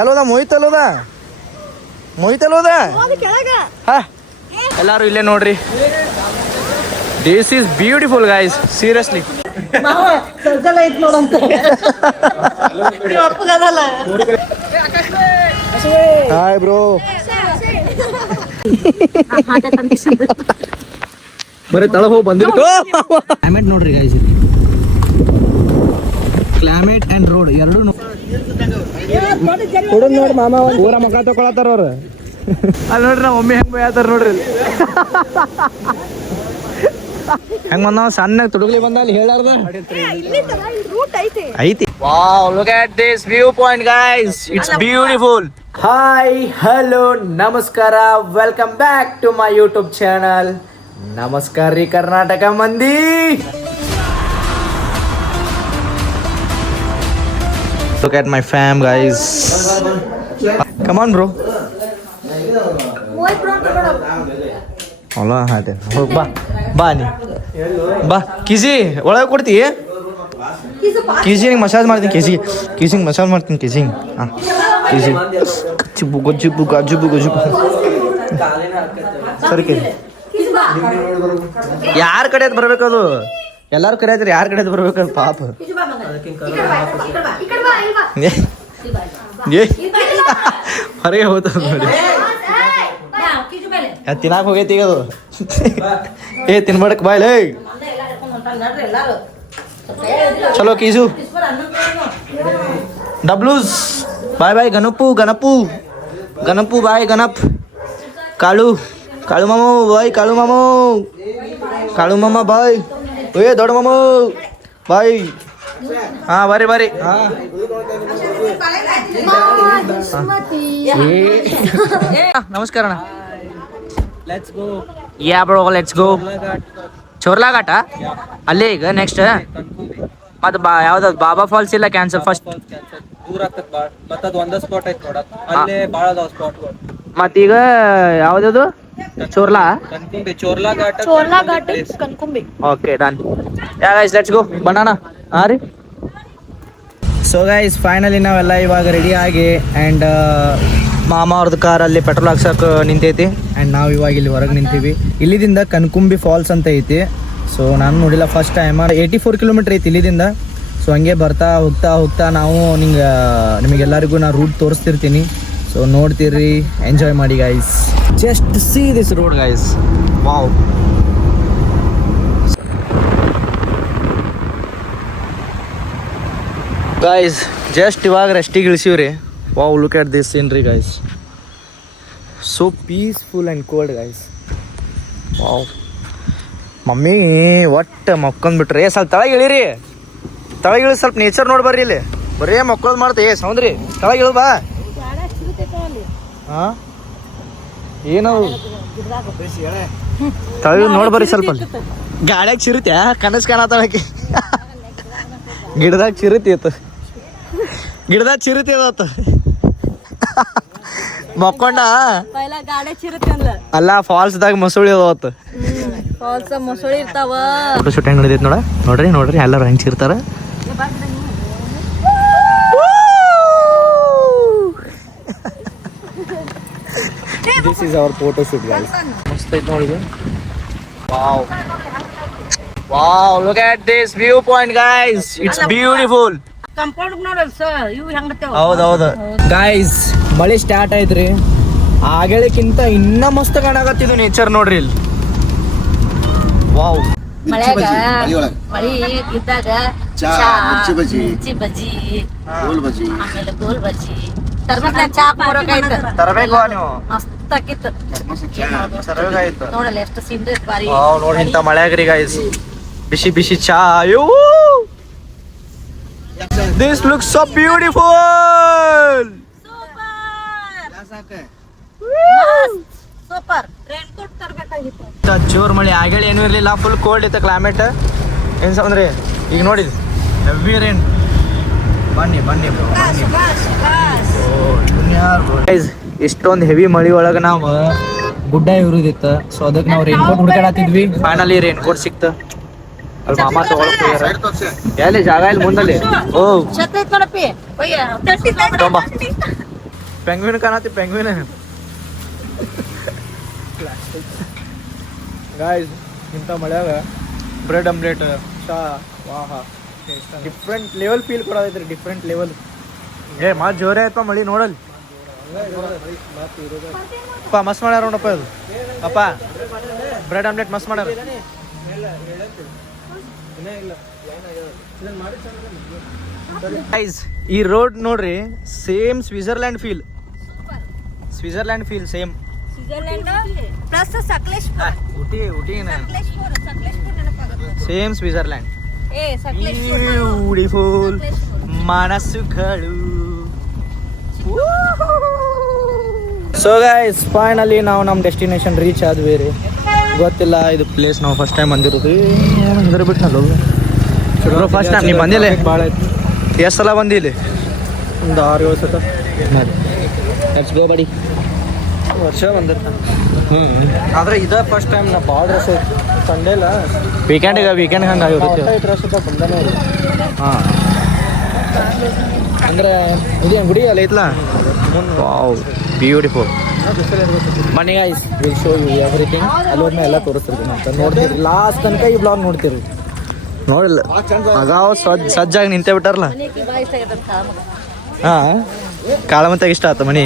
ಎಲ್ಲೋದ ಮೊಯ್ತಲ್ಲೋದ ಹಾ ಎಲ್ಲಾರು ಇಲ್ಲೇ ನೋಡ್ರಿ. This is beautiful guys, seriously. Hi bro. ಬರೀ ತಳ ಹೋಗಿ ಬಂದಿತ್ತು. ಕ್ಲೈಮೇಟ್ ನೋಡ್ರಿ ಗೈಸ್, ಕ್ಲೈಮೇಟ್ ಅಂಡ್ ರೋಡ್ ಎರಡು ನೋಡಿ ಮಾಮ ಪೂರ ಮಕ್ಕ ತಗೊಳತ್ತಾರ ಅವ್ರು. ಅಲ್ಲಿ ನೋಡ್ರಿ ನಾವು ಒಮ್ಮೆ ಹೆಂಗ್ ಬೈತಾರ ನೋಡ್ರಿ. ಹೆಂಗ್ ಬಂದಾವ ಸಣ್ಣಗೆ ತುಡುಗ್ಲಿ ಬಂದ ಅಲ್ಲಿ ಹೇಳಾರ್ದ ಐತಿ. Wow, look at this view point guys, it's beautiful. Hi, hello, ನಮಸ್ಕಾರ, welcome back to my YouTube channel. ನಮಸ್ಕಾರ ರೀ ಕರ್ನಾಟಕ ಮಂದಿ. Look at my fam guys. Come on bro. ಅಲ್ಲ ಅದೇ ಹೋಗಿ ಬಾ ನೀ ಬಾ. ಕಿಸಿ ಒಳಗೆ ಕೊಡ್ತೀವಿ. ಕಿಸಿಂಗ್ ಮಸಾಜ್ ಮಾಡ್ತೀನಿ. ಕಿಸಿಂಗ್ ಮಸಾಜ್ ಮಾಡ್ತೀನಿ. ಕಿಸಿಂಗ್ ಹಾಂ ಕಿಸಿ ಚಿಬ್ಬು ಗೊಜ್ಜಿಬ್ಬು ಗಜ್ಜುಬು ಗೊಜ್ಜುಬು. ಸರಿ ಕೆ ಯಾರ ಕಡೆ ಅದು ಬರ್ಬೇಕದು? ಎಲ್ಲಾರು ಕರೆ ಆಯ್ತಾರೆ, ಯಾರ ಕಡೆ ಅದು ಬರ್ಬೇಕದು? ಪಾಪ ಹೊರಗೆ ಹೋಗ್ತದ ನೋಡಿ. ತಿನ್ನಾಕ ಹೋಗೈತಿ ಈಗ ಅದು. ತಿನ್ಬೇಡಕ್ ಬಾಯ್ಲೆ. ಚಲೋ ಕೀಸು ಡಬ್ಲೂಸ್ ಬಾಯ್ ಬಾಯ್. ಗಣಪು ಬಾಯ್. ಗಣಪ್ ಕಾಳು ಮಾಮು ಬಾಯ್. ಕಾಳು ಮಾಮ ಬಾಯ್. ಏ ದೊಡ್ಡ ಮಾಮು ಬಾಯ್. ಹಾ ಬರ್ರಿ. ನಮಸ್ಕಾರ ಅಣ್ಣ. Let's go. Yeah bro, let's go. ಚೋರ್ಲಾಘಾಟ ಅಲ್ಲೇ ಈಗ ನೆಕ್ಸ್ಟ್ ಮತ್ತೆ ಯಾವ್ದು ಬಾಬಾ ಫಾಲ್ಸ್ ಇಲ್ಲ? Cancel first. ಮತ್ತೀಗ ಯಾವ್ದು ಕನ್ಕುಂಬಿ. Okay done. Yeah guys, let's go. Banana. ಹಾ ರೀ. ಸೊ ಗೈಸ್, ಫೈನಲಿ ನಾವೆಲ್ಲ ಇವಾಗ ರೆಡಿ ಆಗಿ ಆ್ಯಂಡ್ ಮಾಮ ಅವ್ರದ್ದು ಕಾರ್ ಅಲ್ಲಿ ಪೆಟ್ರೋಲ್ ಹಾಕ್ಸಕ್ಕೆ ನಿಂತೈತಿ. ಆ್ಯಂಡ್ ನಾವು ಇವಾಗ ಇಲ್ಲಿ ಹೊರಗೆ ನಿಂತೀವಿ. ಇಲ್ಲಿದಿಂದ ಕನ್ಕುಂಬಿ ಫಾಲ್ಸ್ ಅಂತ ಐತಿ. ಸೊ ನಾನು ನೋಡಿಲ್ಲ, ಫಸ್ಟ್ ಟೈಮ್. 84 ಕಿಲೋಮೀಟ್ರ್ ಐತಿ ಇಲ್ಲಿದಿಂದ. ಸೊ ಹಂಗೆ ಬರ್ತಾ ಹೋಗ್ತಾ ನಾವು ನಿಮಗೆಲ್ಲರಿಗೂ ನಾನು ರೂಟ್ ತೋರಿಸ್ತಿರ್ತೀನಿ. ಸೊ ನೋಡ್ತೀರಿ, ಎಂಜಾಯ್ ಮಾಡಿ guys. Just see this road guys. Wow. Guys just ಇವಾಗ ರೆಸ್ಟಿಗೆ ಇಳಿಸಿವ್ರಿ. Wow, look at this scenery guys. So peaceful and cold guys. Wow. Mummy ಒಟ್ಟು ಮಕ್ಕೊಂಡ್ಬಿಟ್ರಿ. ಸ್ವಲ್ಪ ತಳಗೆ ಇಳಿರಿ. ಸ್ವಲ್ಪ ನೇಚರ್ ನೋಡಿ ಬರ್ರಿ. ಇಲ್ಲಿ ಬರೀ ಮಕ್ಕಳದ್ ಮಾಡ್ತೆ ಸೌಂದ್ರಿ. ತಳಗೆ ಇಳು ಬಾ. ಹಾಂ ಏನವು ತಳಗೆ ನೋಡಿ ಬರ್ರಿ ಸ್ವಲ್ಪ. ಗಾಡ್ಯಾಗ ಚಿರುತ್ಯಾ? ಕನಸು ಕಾಣತಾಳಕ್ಕೆ. ಗಿಡದಾಗ ಚಿರುತಿ ಅದತ್ತ ಮಕ್ಕೊಂಡ. ಅಲ್ಲ ಫಾಲ್ಸ್ದಾಗ ಮೊಸಳಿ ಅದವತ್ತು. ಮೊಸಳಿ ಇರ್ತಾವ. ಶೂಟ್ ಹೆಂಗ್ ನಡೆದೈತಿ ನೋಡ್ರಿ ಎಲ್ಲರೂ ಹೆಂಗ್ ಚಿರ್ತಾರ. This is our photo shoot guys. ಮಸ್ತ್ ಐತಿ ನೋಡಿ. Wow, look at this view point guys. It's beautiful. ಹೌದು ಗೈಸ್, ಮಳೆ ಸ್ಟಾರ್ಟ್ ಆಯ್ತ್ರಿ. ಆಗಳಿಕ್ಕಿಂತ ಇನ್ನ ಮಸ್ತ್ ಕಾಣಕತ್ತಿದ್ದು ನೇಚರ್ ನೋಡ್ರಿ ಇಲ್ಲಿ. ವಾವ್. ಮಳಿ ಇದ್ದಾಗ ಮಿರ್ಚಿ ಬಜ್ಜಿ, ಗೋಲ್ ಬಜ್ಜಿ, ಆಮೇಲೆ ಗೋಲ್ ಬಜ್ಜಿ ತರಬೇಕು ನೀವು. ಮಸ್ತ್ ಆಕಿತ್ತು ನೋಡಲ್ಲ, ಎಷ್ಟು ಸೀನ್ರಿ ಬಾರಿ. ನೋಡಿ ಇಂಥ ಮಳೆಯಾಗ್ರಿ ಗೈಸ್, ಬಿಸಿ ಚಾ. This looks so beautiful. Super. Raincoat ತರಬೇಕಾಗಿತ್ತು. ಜೋರ್ ಮಳೆ ಆಗೇಳಿ ಏನೂ ಇರಲಿಲ್ಲ. ಫುಲ್ ಕೋಲ್ಡ್ ಇತ್ತು ಕ್ಲೈಮೇಟ್. ಏನು ಅಂದ್ರೆ ಈಗ ನೋಡಿ ಹೆವಿ ರೇನ್. ಬನ್ನಿ ಇಷ್ಟೊಂದು ಹೆವಿ ಮಳಿ ಒಳಗೆ ನಾವು ಗುಡ್ಡ ಇರುದಿತ್ತು. ಸೊ ಅದಕ್ಕೆ ನಾವು ರೇನ್ಕೋಟ್ ಹುಡ್ಕಾಡತ್ತಿದ್ವಿ. ಫೈನಲಿ ರೇನ್ಕೋಟ್ ಸಿಕ್ತು. ಅಲ್ಲಿ ಮಾಮ ತಗೊಳಕ್ ಎಲ್ಲಿ ಜಾಗ ಇಲ್ಲಿ ಮುಂದಲ್ಲಿ. ಓ ಪೆಂಗ್ವಿನ್ ಕಾಣತಿ ಪೆಂಗ್ವಿನ್ ಗಾಯ್ಸ್ ಇಂಥ ಮಳ್ಯಾಗ ಬ್ರೆಡ್ ಆಮ್ಲೆಟ್ ಚಾ ವಾಹ ಡಿಫ್ರೆಂಟ್ ಲೆವೆಲ್ ಫೀಲ್ ಕೊಡೋದೈತ್ರಿ ಡಿಫ್ರೆಂಟ್ ಲೆವೆಲ್ ಏ ಮಾತು ಜೋರೇ ಆಯ್ತು ಮಳಿ ನೋಡಲ್ಲಿ ಅಪ್ಪ ಮಸ್ತ್ ಮಾಡ್ಯಾರ ನೋಡಪ್ಪ ಇದು ಅಪ್ಪ ಬ್ರೆಡ್ ಆಮ್ಲೆಟ್ ಮಸ್ತ್ ಮಾಡ್ಯಾರ ಗೈಸ್ ಈ ರೋಡ್ ನೋಡ್ರಿ same Switzerland feel same plus Sakleshpur Ooty Sakleshpur ನೆನಪಾಗುತ್ತೆ ಸೇಮ್ ಸ್ವಿಟ್ಜರ್ಲ್ಯಾಂಡ್ ಸಕಲೇಶ್ಪುರ ಬ್ಯೂಟಿಫುಲ್ ಮನಸ್ಸುಗಳು ಸೊ ಗೈಸ್ ಫೈನಲಿ ನಾವು ನಮ್ಮ ಡೆಸ್ಟಿನೇಷನ್ ರೀಚ್ ಆದ್ವಿ ರೀ ಗೊತ್ತಿಲ್ಲ ಇದು ಪ್ಲೇಸ್ ನಾವು ಫಸ್ಟ್ ಟೈಮ್ ಬಂದಿರೋದು ಅಂದ್ರೆ ಬಿಟ್ಟು ಫಸ್ಟ್ ಟೈಮ್ ನೀವು ಬಂದಿಲ್ಲ ಭಾಳ ಆಯ್ತು ಎಷ್ಟು ಸಲ ಬಂದಿಲ್ಲ ಒಂದು 6-7 ಸತ ಲೆಟ್ಸ್ ಗೋ ಬಡಿ ವರ್ಷ ಬಂದಿರ್ತಾನೆ ಆದರೆ ಇದೇ ಫಸ್ಟ್ ಟೈಮ್ ನಾ ಭಾಳ ಡ್ರೆಸ್ ಸಂಡೇ ಇಲ್ಲ ವೀಕೆಂಡ್ ಹಂಗೆ ಆಗಿರುತ್ತೆ ಡ್ರೆಸ್ ಬಂದಾನೆ ಹಾಂ ಅಂದರೆ ಇದೇ ಗುಡಿ ಅಲ್ಲ ಐತ್ಲಾ ವಾವ್ ಬ್ಯೂಟಿಫುಲ್ ಮನಿ guys will show you everything ಅಲ್ಲಿ ಹೋದ್ಮೇಲೆ ಎಲ್ಲ ತೋರಿಸ್ತಿರ್ತೀನಿ ಅಂತ ನೋಡ್ತೀರಿ ಲಾಸ್ಟ್ ತನಕ ಈ ಬ್ಲಾಗ್ ನೋಡ್ತೀರಿ ನೋಡಿಲ್ಲ ಆಗಾವ್ ಸಜ್ಜಾಗಿ ನಿಂತೇ ಬಿಟ್ಟಾರಲ್ಲ ಹಾಂ ಕಾಳಮಂತಾಗ ಇಷ್ಟ ಆಯ್ತು ಮನಿ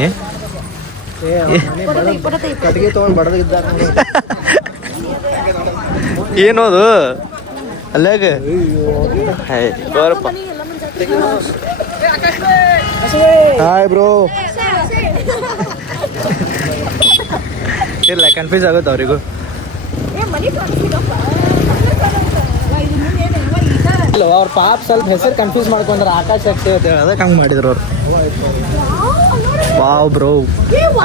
ಕಟ್ಟಿಗೆ ತೊಗೊಂಡು ಬಡದಿದ್ದ ಏನೋದು ಅಲ್ಲಾಗ ಬರಪ್ಪ ಹಾಯ್ ಬ್ರೋ ಇಲ್ಲ ಕನ್ಫ್ಯೂಸ್ ಆಗುತ್ತೆ ಅವರಿಗೂ ಇಲ್ಲ ಅವ್ರ ಪಾಪ ಸ್ವಲ್ಪ ಹೆಸರು ಕನ್ಫ್ಯೂಸ್ ಮಾಡ್ಕೊಂಡ್ರೆ ಆಕಾಶ ಶಕ್ತಿ ಅಂತ ಹೇಳಿ ಅದಕ್ಕೆ ಹಂಗೆ ಮಾಡಿದ್ರು ಅವ್ರು ವಾವ್ ಬ್ರೋ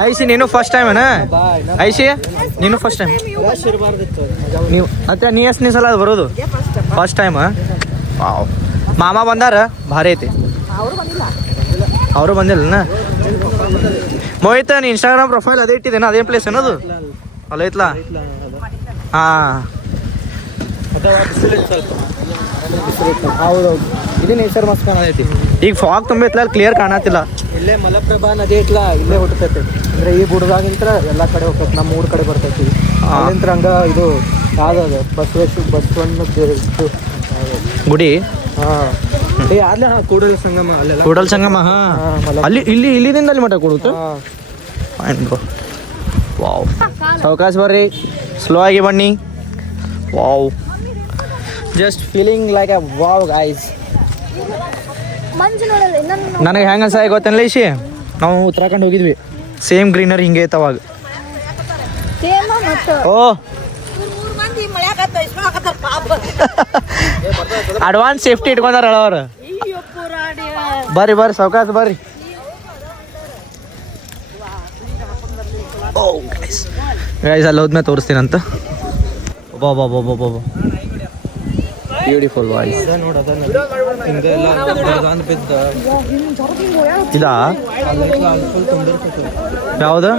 ಐಸಿ ನೀನು ಫಸ್ಟ್ ಟೈಮ್ ಏನ ಐಸಿ ನೀನು ಫಸ್ಟ್ ಟೈಮ್ ನೀವು ಮತ್ತೆ ನೀ ಎಷ್ಟು ಸಲ ಬರೋದು ಫಸ್ಟ್ ಟೈಮ್ ವಾವ್ ಮಾಮ ಬಂದಾರ ಭಾರಿ ಐತಿ ಅವರು ಬಂದಿಲ್ಲನ ಮೋಹಿತ ನೀ ಇನ್ಸ್ಟಾಗ್ರಾಮ್ ಪ್ರೊಫೈಲ್ ಅದೇ ಇಟ್ಟಿದ್ದೇನ ಅದೇ ಪ್ಲೇಸ್ ಏನದು ಅಲ್ಲ ಐತ್ಲಾ ಹಾಂ ಹೌದೌದು ಇದು ನೇಚರ್ ಮಸ್ತ್ ಕಾಣತೈತಿ ಈಗ ಫಾಗ್ ತುಂಬೈತ್ಲ ಅಲ್ಲಿ ಕ್ಲಿಯರ್ ಕಾಣತಿಲ್ಲ ಇಲ್ಲೇ ಮಲಪ್ರಭಾ ನದಿ ಐತ್ಲ ಇಲ್ಲೇ ಹುಟ್ಟತೈತಿ ಅಂದ್ರೆ ಈ ಬುಡದಾಗಿಂತ್ರ ಎಲ್ಲ ಕಡೆ ಹೋಗ್ತೈತಿ ನಮ್ಮ ಊರ ಕಡೆ ಬರ್ತೈತಿ ಅಲ್ಲಿಂತ್ರ ಹಂಗ ಇದು ಯಾವ್ದು ಬಸವಣ್ಣ ಗುಡಿ ಹಾಂ ಅಲ್ಲೇ ಕೂಡಲ್ ಸಂಗಮ ಹಾಂ ಅಲ್ಲಿ ಇಲ್ಲಿದಿಂದ ಅಲ್ಲಿ ಮಠ ಕೊಡುತ್ತೆ ವಾವ್ ಸಾವಕಾಶ ಬರ್ರಿ ಸ್ಲೋ ಆಗಿ ಬನ್ನಿ wow just feeling like A wow guys ನನಗೆ ಹೆಂಗೆ ಅನ್ಸಾಯ ಗೊತ್ತೇನಲ್ಲ ಇಶಿ ನಾವು ಉತ್ತರಾಖಂಡ್ ಹೋಗಿದ್ವಿ ಸೇಮ್ ಗ್ರೀನರಿ ಹಿಂಗೆ ಐತೆ ಅವಾಗ ಓ ಅಡ್ವಾನ್ಸ್ ಸೇಫ್ಟಿ ಇಟ್ಕೊಂಡಾರ ಅವ್ರು ಬರ್ರಿ ಸಾವಕಾಶ ಬರ್ರಿ ಗೈಸ್ ಅಲ್ಲಿ ಹೋದ್ಮೇಲೆ ತೋರಿಸ್ತೀನಂತ ಬ್ಯೂಟಿಫುಲ್ ವಾಯ್ಸ್ ಇದಾ ಯಾವ್ದು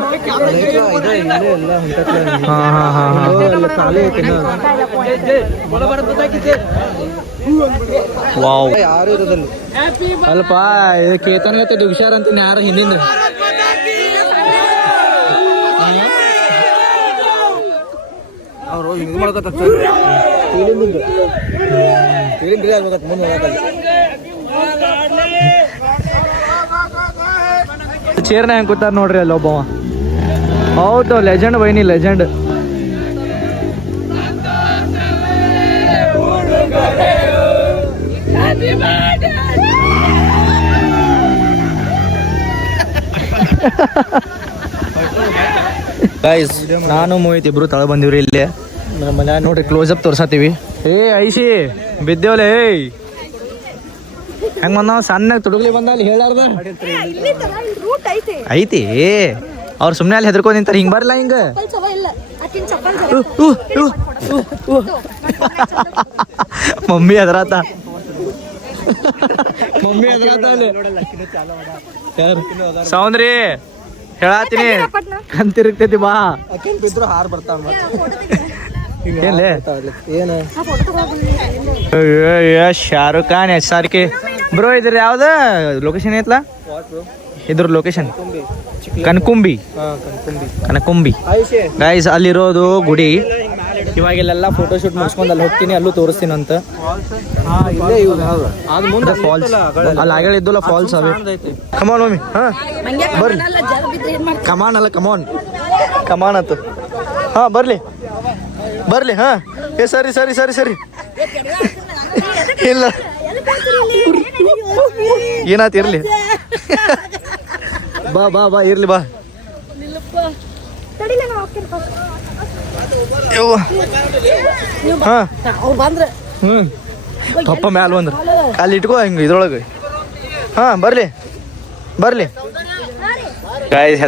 ವಾವ್ ಯಾರು ಇರೋದಲ್ಲ ಅಲ್ಪ ಇದು ಕೇತನ್ ಗತ್ತೆ ಹುಷಾರ್ ಅಂತೀನಿ ಯಾರು ಹಿಂದಿಂದ ಅವರು ಹಿಂಗೆ ಮಾಡ್ಕೊತ ಚೇರ್ನ ಹೆಂಗೆ ಕೂತಾರ ನೋಡ್ರಿ ಅಲ್ಲಿ ಒಬ್ಬವ ಹೌದು ಲೆಜೆಂಡ್ ಬೈನಿ ಲೆಜೆಂಡ್ ಗೈಸ್ ನಾನು ಮೋಹಿತ್ ಇಬ್ರು ತಳ ಬಂದಿವ್ರಿ ಇಲ್ಲೇ ಮನೆ ನೋಡ್ರಿ ಕ್ಲೋಸ್ ಅಪ್ ತೋರ್ಸತ್ತೀವಿ ಏ ಐಶಿ ಬಿದ್ದೇವಲೇ ಹೆಂಗ ಬಂದಾವ ಸಣ್ಣಗೆ ತುಡುಗ್ಲಿ ಬಂದ ಅಲ್ಲಿ ಹೇಳಾರ್ದ ಐತಿ ಅವ್ರು ಸುಮ್ಮನೆ ಅಲ್ಲಿ ಹೆದರ್ಕೊಂಡ್ ನಿಂತಾರ ಹಿಂಗ್ ಬರಲ್ಲ ಹಿಂಗ ಮಮ್ಮಿ ಅದ್ರಾತ ಅಲ್ಲಿ ಸೌಂದ್ರಿ ಹೇಳತ್ತೀನಿ ಕಂತಿರುಗ್ತೈತಿ ಬಾ ಬಿದ್ರು ಹಾರ್ ಬರ್ತಾವ ಶಾರುಖ್ ಖಾನ್ SRK ಬ್ರೋ ಇದ್ರ ಯಾವ್ದ ಲೊಕೇಶನ್ ಐತ್ಲಾ ಇದ್ರ ಲೊಕೇಶನ್ ಕನಕುಂಬಿ ಕನಕುಂಬಿ ಗೈಸ್ ಅಲ್ಲಿರೋದು ಗುಡಿ. ಇವಾಗ ಇಲ್ಲೆಲ್ಲ ಫೋಟೋ ಶೂಟ್ ಮುಗಿಸ್ಕೊಂಡು ಅಲ್ಲಿ ಹೋಗ್ತೀನಿ, ಅಲ್ಲೂ ತೋರಿಸ್ತೀನಿ ಅಂತ. ಫಾಲ್ಸ್ ಅಲ್ಲಿ ಆಗಲೇ ಇದ್ದಲ್ಲ ಫಾಲ್ಸ್ ಅವೇ. ಕಮಾನ್ ಮಮ್ಮಿ, ಹಾ ಬರ್ಲಿ. ಕಮಾನ್ ಅಲ್ಲ ಕಮಾನ್ ಕಮಾನ್ ಅಂತ. ಹಾ ಬರ್ಲಿ ಬರ್ಲಿ. ಹಾ ಏ ಸರಿ ಸರಿ ಸರಿ ಸರಿ ಇಲ್ಲ ಏನಾತ ಇರ್ಲಿ. ಬಾ ಬಾ ಬಾ ಇರ್ಲಿ ಬಾ. ಹಾ ಪಪ್ಪ ಮ್ಯಾಲ ಬಂದ್ರ ಅಲ್ಲಿ ಇಟ್ಕೋ ಹಿಂಗ ಇದ್ರೊಳಗೆ. ಹಾ ಬರ್ಲಿ ಬರ್ಲಿ. ಗಾಯ್ಸ್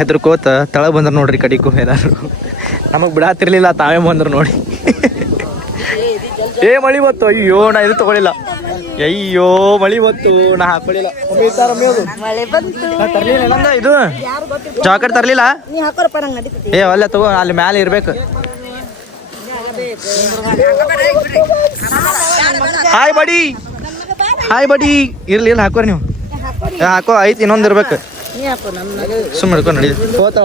ಹೆದರ್ಕೋತ ತಳ ಬಂದ್ರ ನೋಡ್ರಿ ಕಡಿಗೂ ಏನಾರು. ನಮಗ್ ಬಿಡಾತಿರ್ಲಿಲ್ಲ, ತಾವೇ ಬಂದ್ರು ನೋಡಿ. ಏ ಮಳಿ ಬತ್ತು, ಅಯ್ಯೋ ನಾ ಇದು ತಗೊಳಿಲ್ಲ. ಅಯ್ಯೋ ಮಳಿ ಬತ್ತು, ನಾ ಹಾಕೊಳ್ಳಿಲ್ಲ. ತರ್ಲಿಲ್ಲ ನಂದ ಇದು ಜಾಕೆಟ್ ತರ್ಲಿಲ್ಲ. ಏ ಅಲ್ಲ ತಗೋ, ಅಲ್ಲಿ ಮ್ಯಾಲೆ ಇರ್ಬೇಕು. ಹಾಯ್ ಬಡಿ ಹಾಯ್ ಬಡಿ. ಇರ್ಲಿ ಇಲ್ಲ ಹಾಕೋರಿ ನೀವು. ಹಾಕೋ ಐತಿ, ಇನ್ನೊಂದು ಇರ್ಬೇಕು. ಸುಮ್ಮನೆ ಹಿಡ್ಕೊಂಡು ನಡೀತಿ.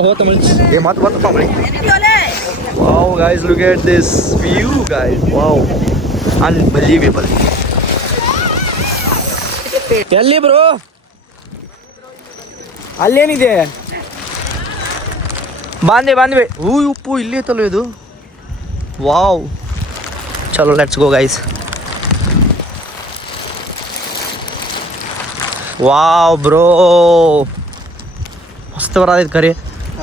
ಹೋತ ಮಳಿ. ಏ ಮತ್ತೆ ಬತ್ತಪ್ಪ ಮಳಿ. Wow guys, look at this view guys. Wow unbelievable. ಎಲ್ಲಿ ಬ್ರೋ? ಅಲ್ಲೇನಿದೆ? ಬಾಂದ್ವೆ. ಉಪ್ಪು ಇಲ್ಲಿ ಐತಲ್ಲ ಇದು. ವಾವ್ ಚಲೋ, let's go guys. Wow bro, ಮಸ್ತ್ ಬರದೈತೆ ಕರಿ.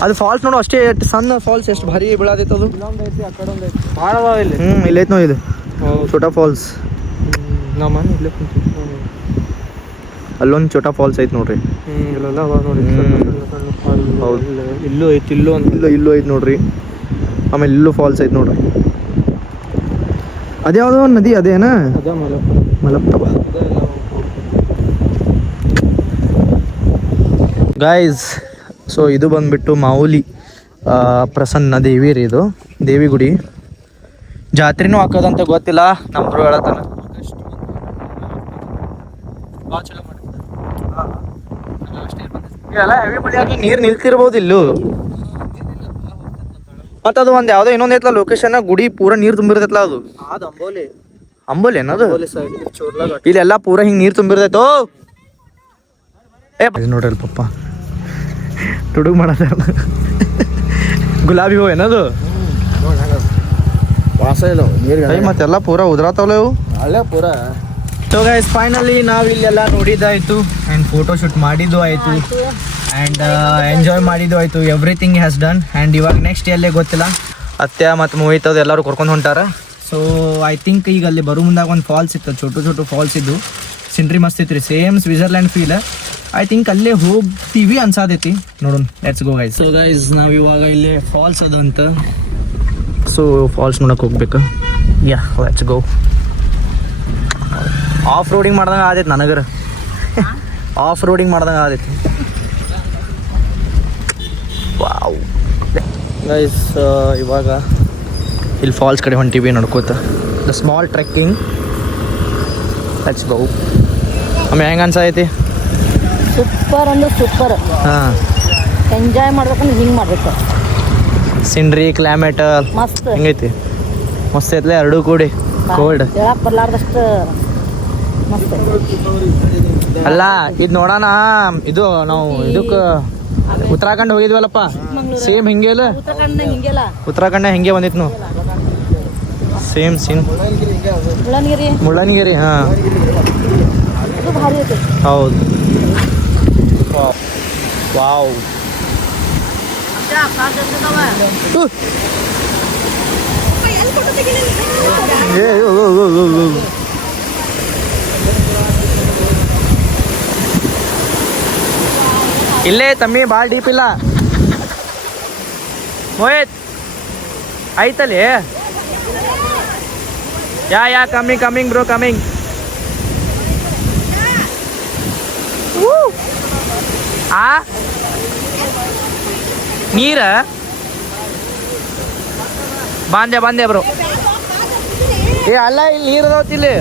ಅದು ಫಾಲ್ಸ್ ನೋಡು ಅಷ್ಟೇ, ಸಣ್ಣ ಫಾಲ್ಸ್ ಎಷ್ಟು ಭಾರಿ ಬೀಳದೈತೆ ಅದು. ಇಲ್ಲೈತೆ ನೋಡಿ ಇದು ಛೋಟಾ ಫಾಲ್ಸ್. ಅಲ್ಲೊಂದು ಛೋಟಾ ಫಾಲ್ಸ್ ಐತೆ ನೋಡ್ರಿ. ಹೌದು, ಇಲ್ಲೂ ಐತಿ, ಇಲ್ಲೂ ಐತೆ ನೋಡ್ರಿ. ಆಮೇಲೆ ಇಲ್ಲೂ ಫಾಲ್ಸ್ ಐತೆ ನೋಡ್ರಿ. ಅದ್ಯಾವುದೋ ನದಿ ಅದೇನಾ? ಮಲಪ್ರಭ. ಗೈಸ್ ಸೊ ಇದು ಬಂದ್ಬಿಟ್ಟು ಮಾವುಲಿ ಪ್ರಸನ್ನ ದೇವಿ ರೀ. ಇದು ದೇವಿ ಗುಡಿ. ಜಾತ್ರೆನೂ ಹಾಕೋದಂತ ಗೊತ್ತಿಲ್ಲ, ನಮ್ರು ಹೇಳತ್ತಾನ. ನೀರು ನಿಲ್ತಿರ್ಬೋದು ಇಲ್ಲೂ. ಮತ್ತು ಅದು ಒಂದು ಯಾವುದೋ ಇನ್ನೊಂದು ಐತಲ್ಲ ಲೊಕೇಶನ್, ಗುಡಿ ಪೂರ ನೀರು ತುಂಬಿರ್ತೈತಲ್ಲ ಅದು. ಅಂಬೋಲಿ ಏನದು? ಇಲ್ಲೆಲ್ಲ ಪೂರ ಹಿಂಗೆ ನೀರು ತುಂಬಿರ್ತೈತೋ. ಏ ನೋಡ್ರಿ ಪಪ್ಪ ತುಡುಗ್ ಮಾಡತ್ತ. ಗುಲಾಬಿ ಹೂ ಏನದು? ವಾಸ ಇಲ್ಲ ಮತ್ತೆಲ್ಲ ಪೂರ ಉದ್ರಾತವಲ್ಲ ಇವು ಹಳೆ ಪೂರ. ಸೊ ಗೈಸ್ ಫೈನಲಿ ನಾವು ಇಲ್ಲೆಲ್ಲ ನೋಡಿದ್ದಾಯಿತು ಆ್ಯಂಡ್ ಫೋಟೋ ಶೂಟ್ ಮಾಡಿದ್ದು ಆಯಿತು ಆ್ಯಂಡ್ ಎಂಜಾಯ್ ಮಾಡಿದ್ದು ಆಯಿತು. Everything has done. ಆ್ಯಂಡ್ ಇವಾಗ ನೆಕ್ಸ್ಟ್ ಎಲ್ಲೇ ಗೊತ್ತಿಲ್ಲ, ಅತ್ಯ ಮತ್ತು ಮೋಹಿತ್ ಅದು ಎಲ್ಲರೂ ಕರ್ಕೊಂಡು ಹೊಂಟಾರ. ಸೊ ಐ ಥಿಂಕ್ ಈಗ ಅಲ್ಲಿ ಬರೋ ಮುಂದಾಗ ಒಂದು ಫಾಲ್ಸ್ ಇತ್ತು, ಛೋಟು ಫಾಲ್ಸ್ ಇದ್ದು. ಸಿನ್ರಿ ಮಸ್ತ್ ಇತ್ತು ರೀ, same Switzerland feel. I think ಅಲ್ಲೇ ಹೋಗ್ತೀವಿ ಅನ್ಸಾದೈತಿ, ನೋಡೋಣ. Let's go guys. So guys ನಾವು ಇವಾಗ ಇಲ್ಲಿ ಫಾಲ್ಸ್ ಅದು ಅಂತ, ಸೊ ಫಾಲ್ಸ್ ನೋಡಕ್ಕೆ ಹೋಗ್ಬೇಕು. ಯಾ ಲೆಟ್ಸ್ ಗೋ. ಆಫ್ ರೋಡಿಂಗ್ ಮಾಡ್ದಂಗೆ ಆದೈತಿ ನನಗರ. ಆಫ್ ರೋಡಿಂಗ್ ಮಾಡ್ದಂಗೆ ಆದೈತಿ. ವಾವ್ ಗೈಸ್, ಇವಾಗ ಇಲ್ಲಿ ಫಾಲ್ಸ್ ಕಡೆ ಹೊಂಟಿವಿ ನಡ್ಕೋತ. The small trekking. Let's go. ಆಮೇಲೆ ಹೆಂಗೆ ಅನ್ಸೈತಿ? ಸೂಪರ್ ಅಂದ್ರೆ ಸೂಪರ್. ಹಾಂ, ಎಂಜಾಯ್ ಮಾಡ್ಬೇಕಂದ್ರೆ ಹಿಂಗೆ ಮಾಡ್ಬೇಕು. ಸಿನ್ರಿ ಕ್ಲೈಮೇಟ್ ಮಸ್ತ್ ಹೆಂಗೈತಿ? ಮಸ್ತ್ ಐತ್ಲೆ ಎರಡೂ ಕೂಡಿ. ಕೋಲ್ಡ್ ಹೇಳಕ್ ಬರ್ಲಾರ್ದಷ್ಟು ಮಸ್ತ್. ಅಲ್ಲ ಇದು ನೋಡೋಣ, ಇದು ನಾವು ಇದಕ್ಕೆ ಉತ್ತರಾಖಂಡ್ ಹೋಗಿದ್ವಲ್ಲಪ್ಪ, ಸೇಮ್ ಹಿಂಗೆ ಇಲ್ಲ? ಹಿಂಗೆಲ್ಲ ಉತ್ತರಾಖಂಡ ಹಿಂಗೆ ಬಂದಿತ್ತು ನಾವು. Same scene. ಮುಳ್ಳನಗಿರಿ. ಹಾಂ ಭಾರಿ ಐತೆ. ಹೌದು. ವಾವ್. ಇಲ್ಲೇ ತಮ್ಮಿ ಭಾಳ ಡೀಪ್ ಇಲ್ಲ. ಮೋಹಿತ್ ಐತಲ್ಲಿ. ಯಾ ಕಮಿಂಗ್ ಬ್ರೋ ಕಮಿಂಗ್. ಆ ನೀರ ಬಾಂದೆ ಬ್ರೋ. ಏ ಅಲ್ಲ, ಇಲ್ಲಿ ನೀರು ಅದಾವತ್ತಿಲ್ಲಿ.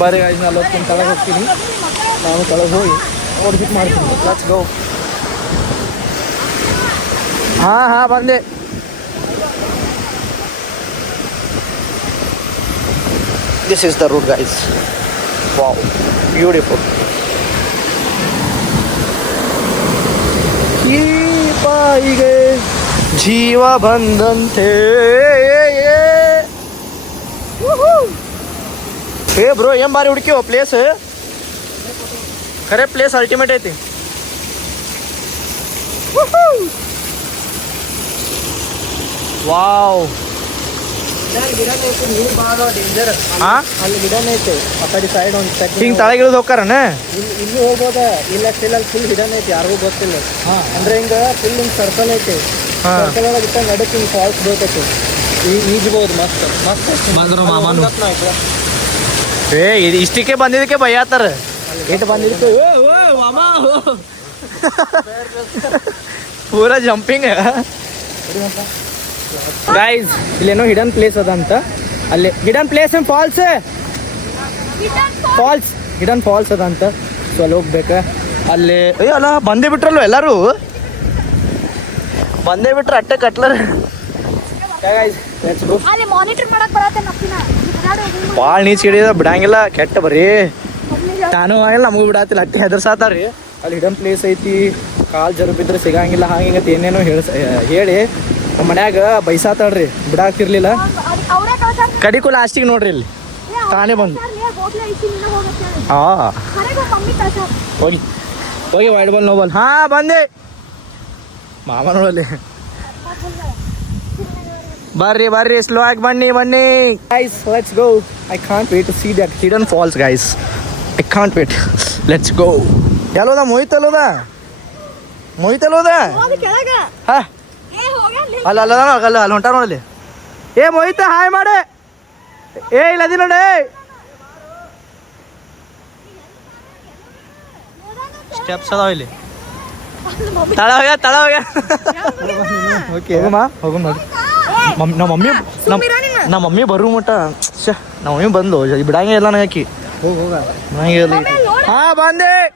ಬಾರಿ ಗಾಯ್ಸ್ ನಾನು ಹೋಗ್ತೀನಿ ಕೆಳಗೆ ಹೋಗ್ತೀನಿ ನಾನು ಕೆಳಗೆ ಹೋಗಿ ಓಡಿಸಿಟ್ ಮಾಡ್ತೀನಿ ಲೆಟ್ಸ್ ಗೋ ಹಾಂ ಬಂದೆ this is the route guys wow beautiful ಈ ಪಾಯಿಗೆ ಜೀವ ಬಂದಂತೆ ಏ ಬ್ರೋ ಏನ್ ಬಾರಿ ಹುಡುಕಿವ ಪ್ಲೇಸ್ ಖರೆ ಪ್ಲೇಸ್ ಅಲ್ಟಿಮೇಟ್ ಐತಿ ವಾವ್ ಅಲ್ಲಿ ಗಿಡನೇ ಐತೆ ಆ ಕಡೆ ಸೈಡ್ ಒಂದು ಹಿಂಗೆ ತಳಗಿಳಿದು ಹೋಗ್ತಾರನ ಇಲ್ಲಿ ಹೋಗ್ಬೋದ ಇಲ್ಲ ಅಲ್ಲಿ ಫುಲ್ ಗಿಡನೇ ಐತಿ ಯಾರಿಗೂ ಗೊತ್ತಿಲ್ಲ ಅಂದ್ರೆ ಹಿಂಗ ಫುಲ್ ಹಿಂಗ್ ಸರ್ಕಲ್ ಐತಿ ಸರ್ಕಲ್ ಒಳಗೆ ಇಟ್ಟ ನಡಕ್ ಹಿಂಗ್ ಫಾಲ್ಸ್ ಬೀಳ್ತೈತಿ ಈಜ್ಬೋದು ಮಸ್ತ್ ಮಸ್ತ್ ಬಂದ್ರು ಮಾಮನು ಏ ಇದು ಇಷ್ಟಕ್ಕೆ ಬಂದಿದ್ದಕ್ಕೆ ಬೈಯಾತಾರ ಏಟ್ ಬಂದಿರ್ತು ಪೂರಾ ಜಂಪಿಂಗ್ ಗೈಸ್ ಇಲ್ಲೇನೋ ಹಿಡನ್ ಪ್ಲೇಸ್ ಅದ ಅಂತ ಅಲ್ಲಿ hidden place falls hidden falls ಅದ ಅಂತ ಸೊ ಅಲ್ಲಿ ಹೋಗ್ಬೇಕ ಅಲ್ಲಿ ಅಯ್ಯೋ ಅಲ್ಲ ಬಂದೇ ಬಿಟ್ರಲ್ವ ಎಲ್ಲರೂ ಬಂದೇ ಬಿಟ್ರೆ ಅಟ್ಟೆ ಕಟ್ಲರ ಅಲ್ಲಿ ಮಾನಿಟರ್ ಮಾಡಕ್ ಬರತ್ತೆ ನಪ್ಪಿನ ಭಾಳ ನೀಚ್ ಹಿಡಿಯೋದ ಬಿಡಂಗಿಲ್ಲ ಕೆಟ್ಟ ಬರೀ ನಾನು ಆಗಿಲ್ಲ ನಮಗೂ ಬಿಡತ್ತಿಲ್ಲ ಅಟ್ಟೆ ಹೆದರ್ಸಾತಾರ್ರಿ ಅಲ್ಲಿ ಹಿಡನ್ ಪ್ಲೇಸ್ ಐತಿ ಕಾಲ್ ಜರು ಬಿದ್ರೆ ಸಿಗಂಗಿಲ್ಲ ಹಾಗೆ ಏನೇನೋ ಹೇಳಿ ನಮ್ಮ ಮನ್ಯಾಗ ಬೈಸಾತಾಳ್ರಿ ಬಿಡಾಕ್ತಿರ್ಲಿಲ್ಲ ಅವರೇ ಕಳ್ಸಾರ ಕಡಿಕು ಲಾಸ್ಟಿಗೆ ನೋಡ್ರಿ ಇಲ್ಲಿ ತಾನೇ ಬಂದು ಹಾ ಮಮ್ಮಿ ಕಳ್ಸಾರ ಹೋಗಿ ಹೋಗಿ ವೈಡ್ ಬಾಲ್ ನೋಬಾಲ್ ಹಾ ಬಂದೆ ಮಾಮ ನೋಡಲ್ಲಿ ಬರ್ರಿ ಸ್ಲೋ ಆಗಿ ಬನ್ನಿ guys let's go I can't wait to see that hidden falls guys I can't wait let's go ಎಲ್ಲೋದ ಮೊಯ್ತ್ ಅಲ್ಲೋದ ಕೆಳಗ ಹಾ ಏ ಹೋಗ್ಯಾ ಅಲ್ಲಿ ಹೊಂಟ ನೋಡಲಿ ಏ ಮೊಯ್ತ ಹಾಯ್ ಮಾಡೆ ಏ ಇಲ್ಲ ಅದಿ ನೋಡಿ ಸ್ಟೆಪ್ಸ್ ಅದಾವ ಇಲ್ಲಿ ತಳ ಹೋಗ್ಯ ಓಕೆ ಹೋಗಮ್ಮ ನೋಡಿ ನಮ್ಮ ಮಮ್ಮಿ ಬರು ಮಟ ನಮ್ಮ ಮಮ್ಮಿ ಬಂದು ಬಿಡಂಗೆ ಇಲ್ಲ ನನಗೆ ಹೋಗ ಹಾ ಬಂದೆ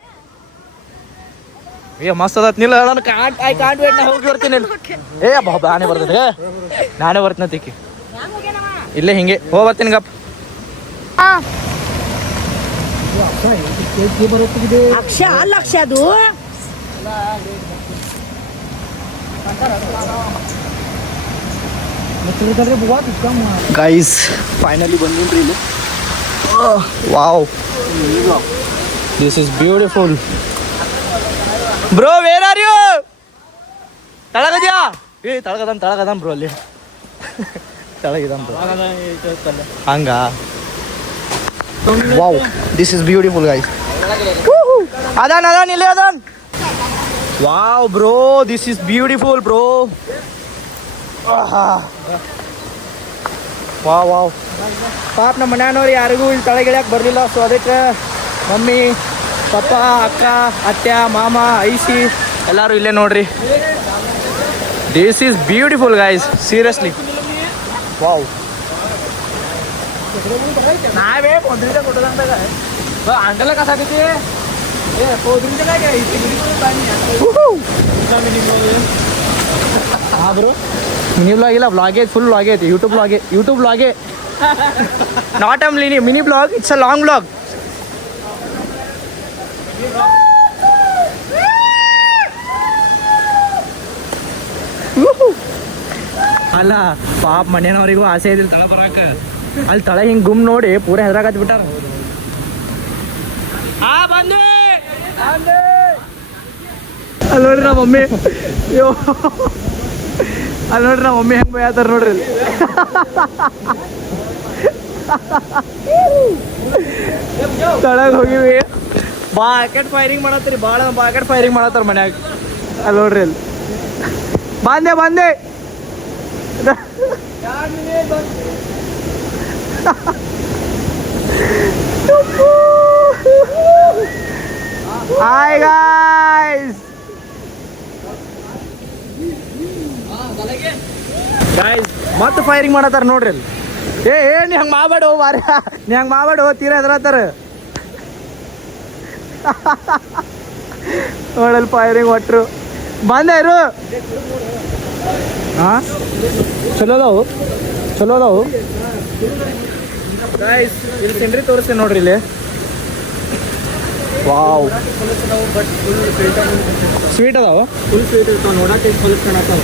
ಏ ಮಸ್ತ್ ಅದ ನಿಲ್ಲ ನಾನು ಐ ಕಾಂಟ್ ವೇಟ್ ನಾ ಹೋಗಿ ಬರ್ತೀನಿ ಏ ನಾನೇ ಬರ್ತದೆ ನಾನೇ ಬರ್ತೀನಿ ತಿಕ್ಕಿ ಇಲ್ಲೇ ಹಿಂಗೆ ಹೋಗಿ ಬರ್ತೀನಿ ಗಪ್ ಅಕ್ಷ ಅಲ್ಲ ಅಕ್ಷ ಅದು ಗೈಸ್ ಫೈನಲಿ ಬಂದಿನ್ರಿ ಇಲ್ಲಿ wow this is beautiful bro where are you ತಳಗದ್ಯಾ ಏ ತಳಗದನ್ ಬ್ರೋ ಅಲ್ಲಿ ತಳಗಿದಾನ್ ಬ್ರೋ ಹಂಗ wow this is beautiful guys ಅದಾನ್ ಇಲ್ಲೇ ಅದಾನ್ wow bro this is beautiful bro wow ಪಾಪ ನಮ್ಮ ಮನ್ಯಾನವ್ರು ಯಾರಿಗೂ ಇಲ್ಲಿ ತಳಗಿಳ್ಯಾಕ ಬರಲಿಲ್ಲ ಸೊ ಅದಕ್ಕೆ ಮಮ್ಮಿ ಪಪ್ಪ ಅಕ್ಕ ಅತ್ಯ ಮಾಮ ಐಸಿ ಎಲ್ಲರೂ ಇಲ್ಲೇ ನೋಡ್ರಿ this is beautiful guys seriously wow ನಾವೇ ಒಂದ್ರಿಂದ ಕೊಟ್ಟದಂದಾಗ ಅಂಡಲ ಕಸಾಕೈತಿ ಬ್ರೋ ಮಿನಿ ಬ್ಲಾಗ್ ಇಲ್ಲ ಬ್ಲಾಗ್ ಐತಿ ಫುಲ್ ಬ್ಲಾಗ್ ಐತಿ ಯೂಟ್ಯೂಬ್ ಬ್ಲಾಗೆ not um mini vlog it's a long vlog ಅಲ್ಲ ಪಾಪ ಮನೆಯವ್ರಿಗೂ ಆಸೆ ಇದಿಲ್ಲ ತಳ ಬರಾಕ ಅಲ್ಲಿ ತಳ ಹಿಂಗ್ ಗುಮ್ ನೋಡಿ ಪೂರ ಹೆದರಾಕತ್ ಬಿಟ್ಟಾರ ಅಲ್ಲಿ ನೋಡ್ರಿ ನಮ್ಮ ಮಮ್ಮಿ ಅಯ್ಯೋ ಅಲ್ಲಿ ನೋಡ್ರಿ ನಮ್ಮ ಮಮ್ಮಿ ಹೆಂಗ್ ಬೈತಾರ ನೋಡ್ರಿ ಅಲ್ಲಿ ತಳಗ್ ಹೋಗಿವಿ ಬಾಕೆಟ್ ಫೈರಿಂಗ್ ಮಾಡತ್ತೀರಿ ಭಾಳ ಬಾಕೆಟ್ ಫೈರಿಂಗ್ ಮಾಡತ್ತಾರ ಮನ್ಯಾಗ ಅಲ್ಲಿ ನೋಡ್ರಿ ಅಲ್ಲಿ ಬಂದೆ ಹಾಯ್ ಗಾಯ್ಸ್ ಮತ್ತೆ ಫೈರಿಂಗ್ ಮಾಡತ್ತಾರ ನೋಡ್ರಿ ಅಲ್ಲಿ ನೀ ಹಂಗೆ ಮಾಡಬೇಡ ಮಾರ, ನೀ ಹಂಗೆ ಮಾಡಬೇಡ, ತೀರಾ ಎದ್ರತ್ತಾರ ನೋಡಲ್ ಫೈರಿಂಗ್ ಒಟ್ರು ಬಂದ ಇರು. ಹಾಂ ಚಲೋ ಅದಾವು, ಚಲೋ ಅದಾವು ಗೈಸ್. ಇಲ್ಲಿ ಸಿಂಡ್ರಿ ತೋರಿಸ್ತೀನಿ ನೋಡ್ರಿ ಇಲ್ಲಿ. ವಾವ್ ಸ್ವೀಟ್ ಅದಾವು, ಫುಲ್ ಸ್ವೀಟ್ ಇರ್ತಾವೆ ನೋಡಕ್ಕೆ ಫುಲ್ ಕಾಣತ್ತಾವ.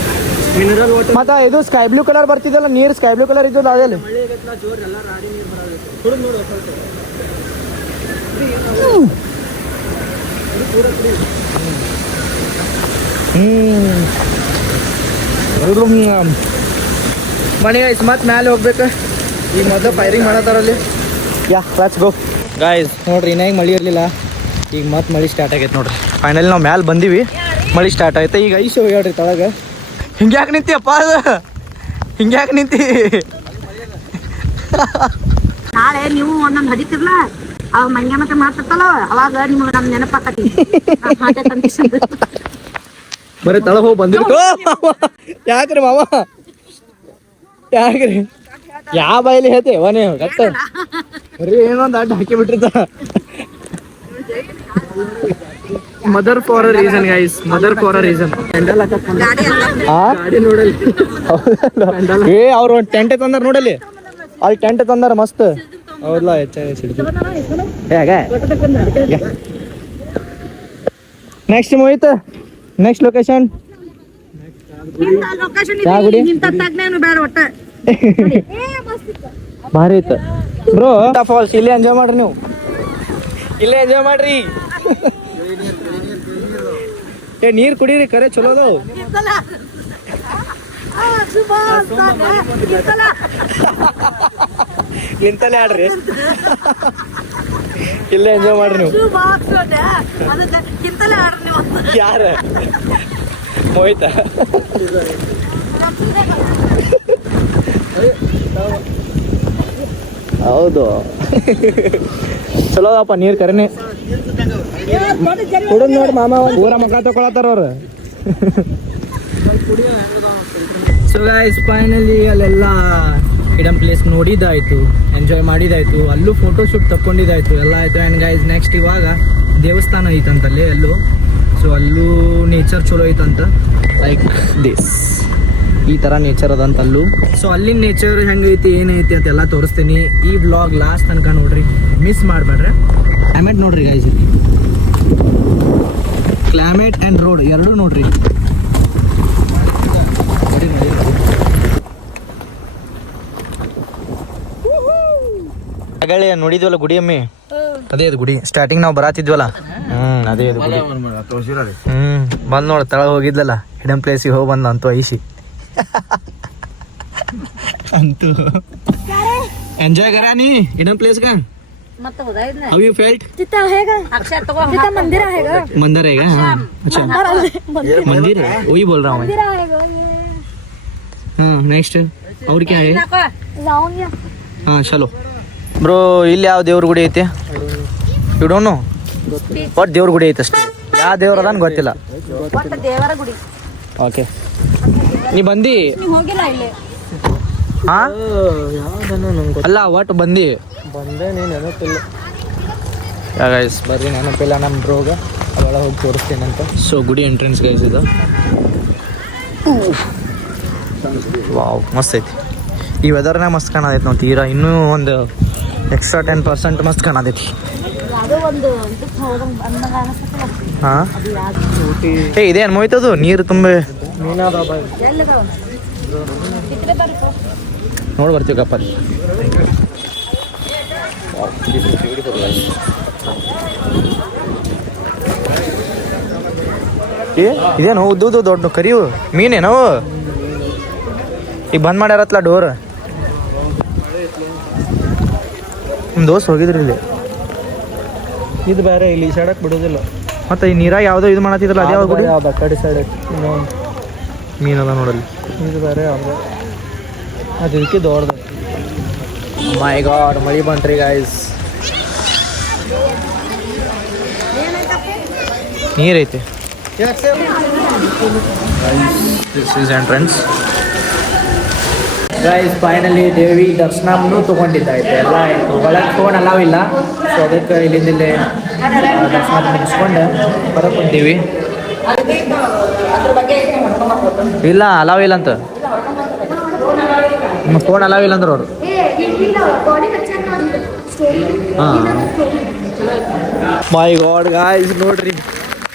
ಮಿನರಲ್ ವಾಟರ್ ಮತ್ತೆ ಇದು ಸ್ಕೈ ಬ್ಲೂ ಕಲರ್ ಬರ್ತಿದ್ದಲ್ಲ ನೀರು, ಸ್ಕೈ ಬ್ಲೂ ಕಲರ್ ಇದ್ದು ಅದಲ್ಲಿ ಮಳೆ ಆಗೈತಲ್ಲ ಜೋರ್ ಎಲ್ಲ ರಾಡಿ ನೀರು ಬರೋದು. ಕುಡಿದು ನೋಡು ಸ್ವಲ್ಪ. ಬನ್ನಿ ಗೈಸ್ ಮತ್ತೆ ಮ್ಯಾಲೆ ಹೋಗ್ಬೇಕು. ಈಗ ಮೊದಲು ಫೈರಿಂಗ್ ಮಾಡತ್ತಾರಲ್ಲಿ. Yeah let's go guys. ನೋಡ್ರಿ ಇನ್ನ ಈಗ ಮಳೆ ಇರಲಿಲ್ಲ, ಈಗ ಮತ್ತೆ ಮಳೆ ಸ್ಟಾರ್ಟ್ ಆಗೈತೆ ನೋಡ್ರಿ. ಫೈನಲಿ ನಾವು ಮ್ಯಾಲೆ ಬಂದೀವಿ, ಮಳೆ ಸ್ಟಾರ್ಟ್ ಆಯ್ತು. ಈಗ ಐಸ್ ಹೋಗ್ಯಾಡ್ರಿ ತಳಗ. ಹಿಂಗ್ಯಾಕೆ ನಿಂತಿಯಪ್ಪ ಅದು, ಹಿಂಗ್ಯಾಕೆ ನಿಂತಿ? ನಾಳೆ ನೀವು ಒಂದೊಂದು ಹಡಿತಿರ್ಲ ಅವಾಗ ಮಂಗೆ ಮತ್ತೆ ಮಾಡ್ತಿರ್ತಲ್ಲ, ಅವಾಗ ನಿಮ್ಗೆ ನಮ್ ನೆನಪಾಕತಿ. ಬರೀ ತಳ ಹೋಗಿ ಬಂದಿರ್ತು. ಯಾಕ್ರಿ ಮಾವ, ಯಾಕ್ರಿ ಯಾವ ಬಾಯಿಲಿ ಹೇಳ್ತೇವ ನೀವು ಕಟ್ಟ ಬರೀ ಏನೊಂದು ಅಡ್ಡ ಹಾಕಿ ಬಿಟ್ಟಿರ್ತ. Mother for a reason guys, mother for a reason. ಗಾಡಿ ನೋಡಲ್ಲಿ ಏ ಅವ್ರು ಒಂದು ಟೆಂಟ್ ತಂದಾರ ನೋಡಲ್ಲಿ, ಅಲ್ಲಿ ಟೆಂಟ್ ತಂದಾರ ಮಸ್ತ್. ಹೌದಲ್ಲ ನೆಕ್ಸ್ಟ್ ಮೋಹಿತ್, ನೆಕ್ಸ್ಟ್ ಲೊಕೇಶನ್ ಯಾವ ಗುಡಿ? ಭಾರಿ ಇತ್ತು ಬ್ರೋ. ಫಾಲ್ಸ್ ಇಲ್ಲೇ ಎಂಜಾಯ್ ಮಾಡ್ರಿ, ನೀವು ಇಲ್ಲೇ ಎಂಜಾಯ್ ಮಾಡ್ರಿ. ಏ ನೀರ್ ಕುಡೀರಿ, ಕರೆ ಚಲೋ ಅದಾವು. ನಿಂತಲ್ಲೇ ಆಡ್ರಿ, ಇಲ್ಲೇ ಎಂಜಾಯ್ ಮಾಡ್ರಿ ನೀವು. ಯಾರ ಮೋಹಿತ? ಹೌದು ಚಲೋ ಅದಪ್ಪ ನೀರು ಕರೆನೆ. ಕುಡಿದ್ ನೋಡಿ ಮಾಮ ಊರ ಮಕ್ಕ ತಗೊಳತ್ತಾರ ಅವ್ರು. ಸೊ ಗೈಸ್ ಫೈನಲಿ ಅಲ್ಲೆಲ್ಲ ಹಿಡನ್ ಪ್ಲೇಸ್ ನೋಡಿದ್ದಾಯ್ತು, ಎಂಜಾಯ್ ಮಾಡಿದಾಯ್ತು, ಅಲ್ಲೂ ಫೋಟೋ ಶೂಟ್ ತಕ್ಕೊಂಡಿದ್ದಾಯ್ತು, ಎಲ್ಲ ಆಯ್ತು. ಆ್ಯಂಡ್ ಗೈಸ್ ನೆಕ್ಸ್ಟ್ ಇವಾಗ ದೇವಸ್ಥಾನ ಐತಂತಲ್ಲಿ ಎಲ್ಲೂ. ಸೊ ಅಲ್ಲೂ ನೇಚರ್ ಚಲೋ ಐತಂತ, ಲೈಕ್ ದಿಸ್ ಈ ಥರ ನೇಚರ್ ಅದಂತ ಅಲ್ಲೂ. ಸೊ ಅಲ್ಲಿನ ನೇಚರ್ ಹೆಂಗೈತಿ ಏನೈತಿ ಅಂತೆಲ್ಲ ತೋರಿಸ್ತೀನಿ. ಈ ಬ್ಲಾಗ್ ಲಾಸ್ಟ್ ತನಕ ನೋಡ್ರಿ, ಮಿಸ್ ಮಾಡಬೇಡ್ರಿ. ಕ್ಲೈಮೇಟ್ ನೋಡ್ರಿ ಗೈಸ್, ಇಲ್ಲಿ ಕ್ಲೈಮೇಟ್ ಆ್ಯಂಡ್ ರೋಡ್ ಎರಡೂ ನೋಡ್ರಿ. ಆಗಲೇ ನೋಡಿದ್ವಲ್ಲ ಗುಡಿ ಅಮ್ಮಿ, ಅದೇ ಅದು ಗುಡಿ. ಸ್ಟಾರ್ಟಿಂಗ್ ನಾವು ಬರಾತಿದ್ವಲ್ಲ, ಅದೇ ಅದು ಗುಡಿ. ಬಂದ್ ನೋಡ ತಳ ಹೋಗಿದ್ಲಲ್ಲ ಹಿಡನ್ ಪ್ಲೇಸಿಗೆ ಹೋಗಿ ಬಂದ ಅಂತೂ ಐಸಿ ಅಂತೂ ಎಂಜಾಯ್ ಕರ ನೀ ಹಿಡನ್ ಪ್ಲೇಸ್ का How you felt? मंदिर है मंदिर है हाँ अच्छा मंदिर है वही बोल रहा हूँ मैं. हाँ नेक्स्ट और क्या है? हाँ चलो ಬ್ರೋ. ಇಲ್ಲಿ ಯಾವ ದೇವ್ರ ಗುಡಿ ಐತೆ? You don't know? ಒಟ್ಟು ದೇವ್ರ ಗುಡಿ ಐತೆ ಅಷ್ಟೇ, ಯಾವ ದೇವ್ರ ಅದಾನ ಗೊತ್ತಿಲ್ಲ. ದೇವರ ಗುಡಿ. ಓಕೆ ನೀ ಬಂದಿ? ಹೋಗಿಲ್ಲ ಇಲ್ಲಿ. ಹಾ ಯಾವ್ದನ್ನು ನಂಗೆ ಅಲ್ಲ ಒಟ್ಟು ಬಂದಿ ಬಂದೆ, ನೀನು ನೆನಪಿಲ್ಲ. ಗೈಸ್ ಬರ್ರಿ, ನೆನಪಿಲ್ಲ ನಮ್ಮ ಬ್ರೋಗ, ಅವೆಲ್ಲ ಹೋಗಿ ತೋರಿಸ್ತೀನಂತ. ಸೊ ಗುಡಿ ಎಂಟ್ರೆನ್ಸ್ ಗೈಸ್ ಇದು. ವಾವ್ ಮಸ್ತ್ ಐತಿ. ಈ ವೆದರ್ನಾಗ ಮಸ್ತ್ ಕಾಣತೈತಿ ನಾವು ತೀರಾ. ಇನ್ನೂ ಒಂದು ಎಕ್ಸ್ಟ್ರಾ 10% ಮಸ್ತ್ ಕಾಣತೈತಿ. ಹಾಂ ಏ ಇದೇನು ಮೋಯ್ತದು ನೀರು ತುಂಬ ಮೀನಾದ ಬಾಯ್ ನೋಡಿ ಬರ್ತೀವಿ ಗಪ್ಪ. ಇದೇನು ಉದ್ದು ದೊಡ್ಡ ಕರಿವು ಮೀನೇನು? ಈಗ ಬಂದ್ ಮಾಡ್ಯಾರತ್ಲ ಡೋರ್. ನಿಮ್ಮ ದೋಸ್ತ್ ಹೋಗಿದ್ರಿ ಇಲ್ಲಿ. ಇದು ಬೇರೆ, ಇಲ್ಲಿ ಸೈಡಕ್ಕೆ ಬಿಡೋದಿಲ್ಲ. ಮತ್ತೆ ಈ ನೀರಾಗ ಯಾವುದೋ ಇದು ಮಾಡತ್ತಿದ್ರಲ್ಲ ಅದೇ ಯಾವ ಗುಡಿ? ಯಾವ್ದು ಕಡೆ ಸೈಡ್ ಮೀನದ ನೋಡಲ್ಲಿ. ಇದು ಬೇರೆ ಯಾವ್ದು ಅದು ಇದಕ್ಕೆ ದೊಡ್ಡದು. ಮೈ ಗಾಡ್ ಮಳಿ ಬಂತ್ರಿ ಗಾಯ್ಸ್. ನೀರೈತೆ. This is entrance guys finally ದೇವಿ ದರ್ಶನನೂ ತೊಗೊಂಡಿದ್ದಾಯ್ತು, ಎಲ್ಲ ಆಯಿತು. ಒಳಗೆ ಫೋನ್ ಅಲಾವ್ ಇಲ್ಲ, ಸೊ ಅದಕ್ಕೆ ಇಲ್ಲಿಂದಲೇ ದರ್ಶನ ಮುಗಿಸ್ಕೊಂಡು ಹೊರಗೆ ಬಂದೀವಿ. ಇಲ್ಲ ಅಲಾವ್ ಇಲ್ಲ ಅಂತ, ನಿಮ್ಮ ಫೋನ್ ಅಲಾವ್ ಇಲ್ಲ ಅಂದ್ರೆ ಅವರು. ಹಾಂ ಮೈ ಗಾಡ್ ಗಾಯ್ಸ್ ನೋಡ್ರಿ,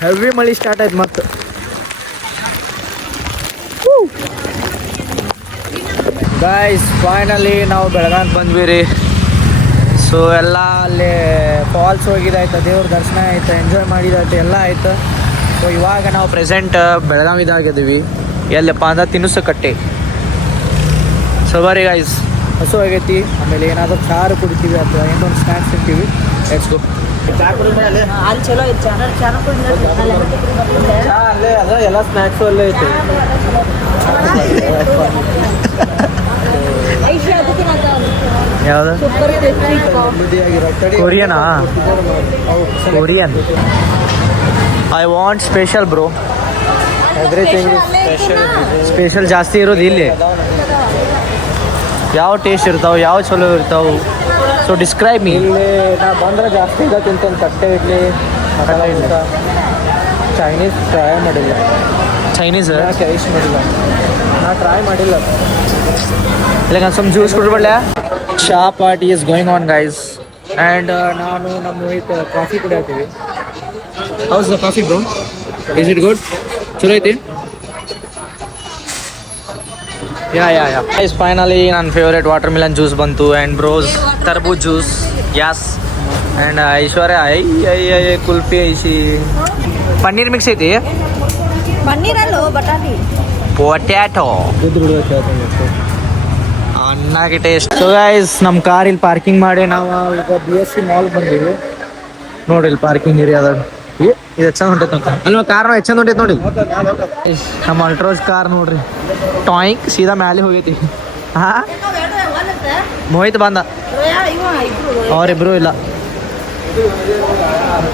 ಹೆವಿ ಮಳೆ ಸ್ಟಾರ್ಟ್ ಆಯ್ತು ಮತ್ತೆ. ಗಾಯ್ಸ್ ಫೈನಲಿ ನಾವು ಬೆಳಗಾವಿಗೆ ಬಂದ್ವಿ ರೀ. ಸೊ ಎಲ್ಲ ಅಲ್ಲಿ ಫಾಲ್ಸ್ ಹೋಗಿದ್ದಾಯ್ತು, ದೇವ್ರ ದರ್ಶನ ಆಯ್ತು, ಎಂಜಾಯ್ ಮಾಡಿದಾಯ್ತು, ಎಲ್ಲ ಆಯ್ತು. ಸೊ ಇವಾಗ ನಾವು ಪ್ರೆಸೆಂಟ್ ಬೆಳಗಾವಿದಾಗಿದ್ದೀವಿ. ಎಲ್ಲಪ್ಪ ಅಂದ್ರೆ ತಿನಿಸುಕಟ್ಟೆ. ಸೊ ಬರೀ ಗಾಯ್ಸ್, ಹಸು ಆಗೈತಿ, ಆಮೇಲೆ ಏನಾದರೂ ಸಾರು ಕುಡಿತೀವಿ ಅಥವಾ ಏನೋ ಒಂದು ಸ್ನ್ಯಾಕ್ಸ್ ತಿಂತೀವಿ. Let's go. ಅಲ್ಲಿ ಚಲೋ ಐತೆ ಅಲ್ಲೇ ಅದ ಎಲ್ಲ ಸ್ನ್ಯಾಕ್ಸು ಅಲ್ಲೇ ಐತೆ. ಯಾವುದು ಕೊರಿಯನಾ? Korean. I want special bro. Everything special ಜಾಸ್ತಿ ಇರೋದು ಇಲ್ಲಿ. ಯಾವ ಟೇಸ್ಟ್ ಇರ್ತಾವೆ, ಯಾವ ಚಲೋ ಇರ್ತಾವೆ? So describe me. ಇಲ್ಲಿ ನಾ ಬಂದ್ರೆ ಜಾಸ್ತಿ ಈಗ ತಿಂತೇನೆ ತಟ್ಟೆ ಇಡ್ಲಿ, ಮಸಾಲೆ ಇಡ್ಲಿ. ಚೈನೀಸ್ ಟ್ರೈ ಮಾಡಿಲ್ಲ. ಚೈನೀಸ್ ಟೇಸ್ಟ್ ಮಾಡಿಲ್ಲ, ನಾ ಟ್ರೈ ಮಾಡಿಲ್ಲ. ಇಲ್ಲ ಸ್ವಲ್ಪ ಜ್ಯೂಸ್ ಕೊಡ್ಬೇಡ. ಚಾ party is going on guys. And ನಾನು ನಮ್ಮ ಮೋಹಿತ್ ಕಾಫಿ ಕುಡಿಯತ್ತೀವಿ. How's the coffee bro? Is it good? ಚಲೋ ಐತಿ? ಯಾ ಗೈಸ್ ಫೈನಲಿ ನನ್ನ ಫೇವ್ರೇಟ್ ವಾಟರ್ ಮಿಲನ್ ಜ್ಯೂಸ್ ಬಂತು. ಆ್ಯಂಡ್ ಬ್ರೋಸ್ ತರ್ಬೂಜ್ ಜ್ಯೂಸ್. ಯಾಸ್. ಆ್ಯಂಡ್ ಐಶ್ವರ್ಯ ಐ ಕುಲ್ಫಿ ಐಸಿ. ಪನ್ನೀರ್ ಮಿಕ್ಸ್ ಐತಿ. ಪನ್ನೀರಲ್ಲೋ ಬಟಾಟಿ ಪೊಟ್ಯಾಟೊ ಅನ್ನಾಗಿ ಟೇಸ್ಟ್. ಸೊ ಗೈಸ್ ನಮ್ಮ ಕಾರ್ ಇಲ್ಲಿ ಪಾರ್ಕಿಂಗ್ ಮಾಡಿ ನಾವು ಈಗ BSC ಮಾಲ್ ಬಂದೀವಿ. ನೋಡ್ರಿ ಇಲ್ಲಿ ಪಾರ್ಕಿಂಗ್ ಏರಿಯಾ ಅದ. ಇದು ಚಂದ ಹೊಂಟೈತೆ ಅಂತ ಅಲ್ವಾ? ಕಾರ್ ನಾವು ಚಂದ ಹೊಂಟೈತೆ ನೋಡಿ. ನಮ್ಮ ಅಲ್ಟ್ರೋಸ್ ಕಾರ್ ನೋಡ್ರಿ, ಟಾಯಿಂಗ್ ಸೀದಾ ಮ್ಯಾಲೆ ಹೋಗೈತಿ. ಹಾಂ ಮೋಹಿತ್ ಬಂದ, ಅವರಿಬ್ರು ಇಲ್ಲ,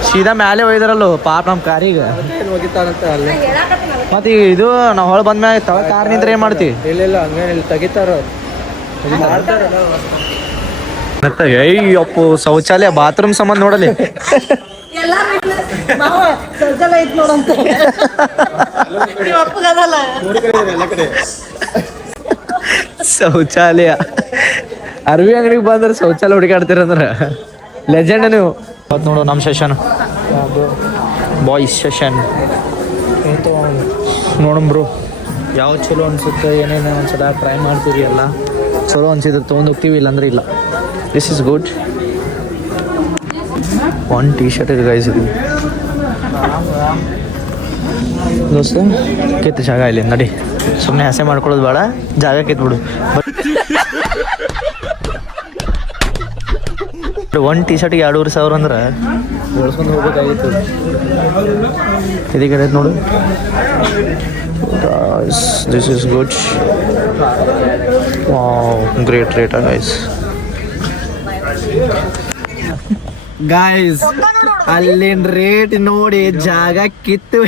ಸೀದಾ ಮ್ಯಾಲೆ ಹೋಗಿದಾರಲ್ಲೋ ಪಾಪ ನಮ್ಮ ಕಾರಿಗೆ. ಹೋಗಿತಾರಂತ ಅಲ್ಲಿ ಮತ್ತೆ ಇದು ನಾವು ಹೊಳ ಬಂದ್ಮ್ಯಾಗ ತಳ ಕಾರ್ ನಿಂದ್ರೆ ಏನು ಮಾಡ್ತೀವಿ? ಇಲ್ಲ ಹಂಗೇನು ಇಲ್ಲಿ ತೆಗಿತಾರ ಮತ್ತೆ ಅಯ್ಯಪ್ಪು ಶೌಚಾಲಯ ಬಾತ್ರೂಮ್ ಸಂಬಂಧ ನೋಡಲಿ. ಶೌಚಾಲಯ ಅರ್ವಿ ಅಂಗಡಿಗೆ ಬಂದ್ರೆ ಶೌಚಾಲಯ ಹುಡುಕಾಡ್ತೀರಂದ್ರ ಲೆಜೆಂಡ್ ನೀವು. ಮತ್ ನೋಡು ನಮ್ಮ ಸೆಷನ್ ಬಾಯ್ಸ್ ಸೆಷನ್ ನೋಡಂಬ್ರು ಯಾವ ಚಲೋ ಅನ್ಸುತ್ತೆ, ಏನೇನು ಒಂದ್ಸಲ ಟ್ರೈ ಮಾಡ್ತೀವಿ. ಎಲ್ಲ ಚಲೋ ಅನ್ಸಿದ್ರೆ ತೊಗೊಂಡು ಹೋಗ್ತೀವಿ, ಇಲ್ಲಾಂದ್ರೆ ಇಲ್ಲ. This is good. ಒಂದು ಟೀ ಶರ್ಟ್ ಇದೆ ಗೈಸ್. ಇದು ದೋಸ್ತ ಕಿತ್ತು ಜಾಗ ಇಲ್ಲಿ ನಡಿ, ಸುಮ್ಮನೆ ಹಸೆ ಮಾಡ್ಕೊಳ್ಳೋದು ಬೇಡ, ಜಾಗ ಕಿತ್ಬಿಡು. ಒಂದು ಟೀ ಶರ್ಟಿಗೆ 2,500 ಅಂದ್ರೆ ಬೆಳೆಸ್ಕೊಂಡು ಹೋಗ್ಬೇಕಾಗಿತ್ತು. ಇದಕ್ಕೆ ನೋಡು. This is good. Great rate guys. Guys ಅಲ್ಲಿನ ರೇಟ್ ನೋಡಿ ಜಾಗ ಕಿತ್ತು,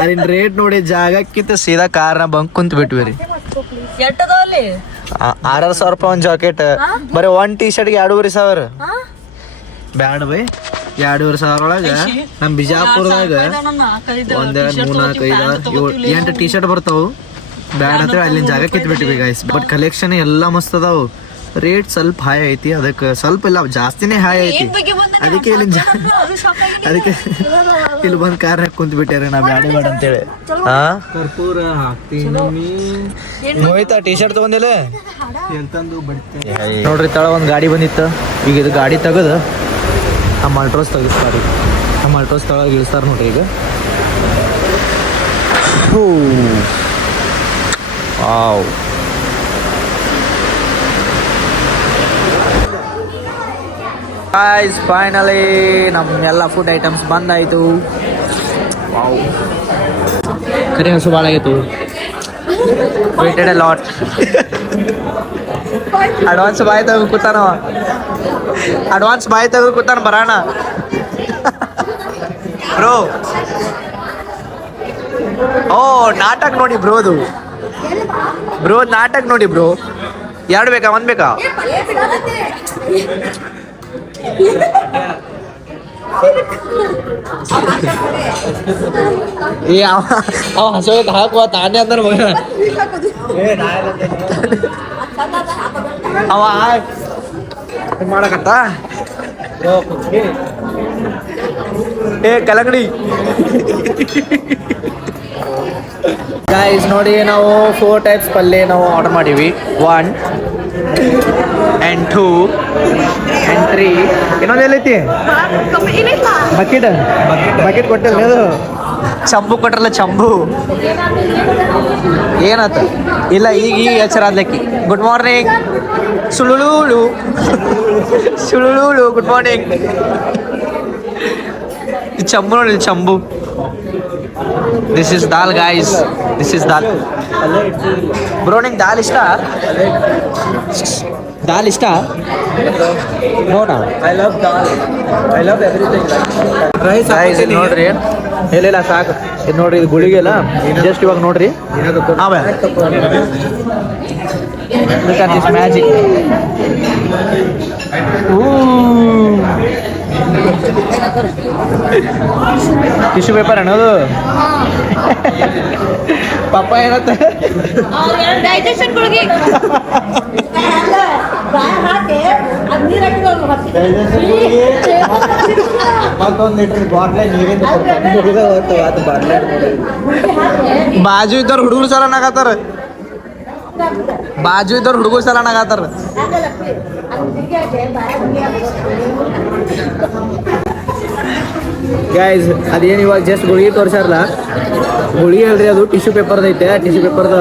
ಅಲ್ಲಿನ ರೇಟ್ ನೋಡಿ ಜಾಗ ಕಿತ್ತು ಸೀದಾ ಕಾರ್ನ ಬಂಕ್ ಕುಂತ ಬಿಟ್ವಿ ರೀ. 6,000 ರೂಪಾಯಿ ಒಂದು ಜಾಕೆಟ್, ಬರೀ ಒಂದು ಟೀ ಶರ್ಟ್ಗೆ 2,500. ಬ್ಯಾಡ ಬೈ, 2,500 ಒಳಗೆ ನಮ್ಮ ಬಿಜಾಪುರದಾಗ 1 2 3 4 5 6 7 8 ಟೀ ಶರ್ಟ್ ಬರ್ತಾವು. ಬ್ಯಾಡ ಅಂತೇಳಿ ಅಲ್ಲಿನ ಜಾಗ ಕಿತ್ಬಿಟ್ಟಿವಿ ಗೈಸ್. ಬಟ್ ಕಲೆಕ್ಷನ್ ಎಲ್ಲ ಮಸ್ತ್ ಅದಾವು. ರೇಟ್ ಸ್ವಲ್ಪ ಹೈ ಐತಿ, ಅದಕ್ಕೆ ಸ್ವಲ್ಪ ಇಲ್ಲ ಜಾಸ್ತಿನೇ ಹೈ ಐತಿ. ಅದಕ್ಕೆ ಅದಕ್ಕೆ ಇಲ್ಲಿ ಬಂದು ಕಾರ್ನಾಗ ಕುಂತ ಬಿಟ್ಟಾರೆ ನಾ ಬ್ಯಾಡ ಬೇಡ ಅಂತೇಳಿ. ಕರ್ಪೂರ ಹಾಕ್ತೀನಿ. ಮೋಹಿತ ಟೀ ಶರ್ಟ್ ತಗೊಂಡಿಲ್ಲ ಎಂತಂದು ಬಡ್ತೆ ನೋಡ್ರಿ. ತಳ ಒಂದು ಗಾಡಿ ಬಂದಿತ್ತು, ಈಗ ಇದು ಗಾಡಿ ತೆಗೆದು ನಮ್ಮ ಅಲ್ಟ್ರೋಸ್ ತೆಗಿಸ್ತಾರೆ. ನಮ್ಮ ಅಲ್ಟ್ರೋಸ್ ತಳಗೆ ಇಳಿಸ್ತಾರೆ ನೋಡ್ರಿ ಈಗ. ವಾವ್. ಗೈಸ್ ಫೈನಲಿ ನಮ್ಮೆಲ್ಲ ಫುಡ್ ಐಟಮ್ಸ್ ಬಂದಾಯಿತು. ವಾವ್, ಕರಿ ಹಸು ಭಾಳ ಆಗಿತ್ತು. Weighted A lot. ಅಡ್ವಾನ್ಸ್ ಬಾಯ್ ತೆಗೆದು ಕೂತಾನ, ಅಡ್ವಾನ್ಸ್ ಬಾಯ್ ತೆಗೆದು ಕೂತಾನ. ಬರೋಣ ಬ್ರೋ. ಓ ನಾಟಕ ನೋಡಿ ಬ್ರೋದು, ಬ್ರೋ ನಾಟಕ ನೋಡಿ ಬ್ರೋ. ಎರಡು ಬೇಕಾ ಒಂದು ಬೇಕಾ ಏ ಅವ ಹಸೋಕ್ ಹಾಕುವ ತಾನೇ ಅಂದ್ರ ಮಗ ಅವ ಮಾಡಕತ್ತ ಏ ಕಲಂಗಡಿ ಗೈಸ್ ನೋಡಿ ನಾವು 4 ಟೈಪ್ಸ್ ಪಲ್ಯ ನಾವು ಆರ್ಡರ್ ಮಾಡೀವಿ 1 and 2 and 3 ಇನ್ನೊಂದು ಎಲ್ಲೈತಿ ಬಕೆಟ್ ಬಕೆಟ್ ಕೊಟ್ಟಿಲ್ಲ ಅದು ಚಂಬು ಕೊಟ್ರಲ್ಲ ಚಂಬು ಏನಾತ ಇಲ್ಲ ಈಗ ಎಚ್ಚರ ಆದ್ಲಕ್ಕಿ ಗುಡ್ ಮಾರ್ನಿಂಗ್ ಸುಳುಳು ಸುಳುಳು ಗುಡ್ ಮಾರ್ನಿಂಗ್ ಚಂಬು ನೋಡಿ ಚಂಬು this is dal guys this is dal bro ನಿಂಗೆ ದಾಲ್ ಇಷ್ಟ ದಾಲ್ ಇಷ್ಟ ನೋಡ I love dal I love everything rice ನೋಡ್ರಿ ಇಲ್ಲ ಸಾಕು ಇದು ನೋಡ್ರಿ ಇದು ಗುಳಿಗೆ ಅಲ್ಲ ಜಸ್ಟ್ ಇವಾಗ ನೋಡ್ರಿ ಮ್ಯಾಜಿಕ್ ಟಿಶ್ಯೂ ಪೇಪರ್ ಅನ್ನೋದು ಪಪ್ಪ ಏನತ್ತ ಡೈಜೆಷನ್ ಗುಳಿಗೆ ಮತ್ತೊಂದು ಲೀಟ್ರ್ ಬಾಟ್ಲೆ ನೀರಿಂದ ಬಾಜು ಇದ್ದವ್ರು ಹುಡುಗರು ಸಲ ನಾಗತ್ತಾರ ಬಾಜು ಇದ್ದವ್ರು ಹುಡುಗರು ಸಲ ನಾಗತ್ತಾರ ಗೈಸ್ ಅದೇನು ಇವಾಗ ಜಸ್ಟ್ ಗುಳಿಗೆ ತೋರಿಸಾರಲ್ಲ ಗುಳಿಗೆ ಹೇಳ್ರಿ ಅದು ಟಿಶ್ಯೂ ಪೇಪರ್ದು ಐತೆ ಟಿಶ್ಯೂ ಪೇಪರ್ದ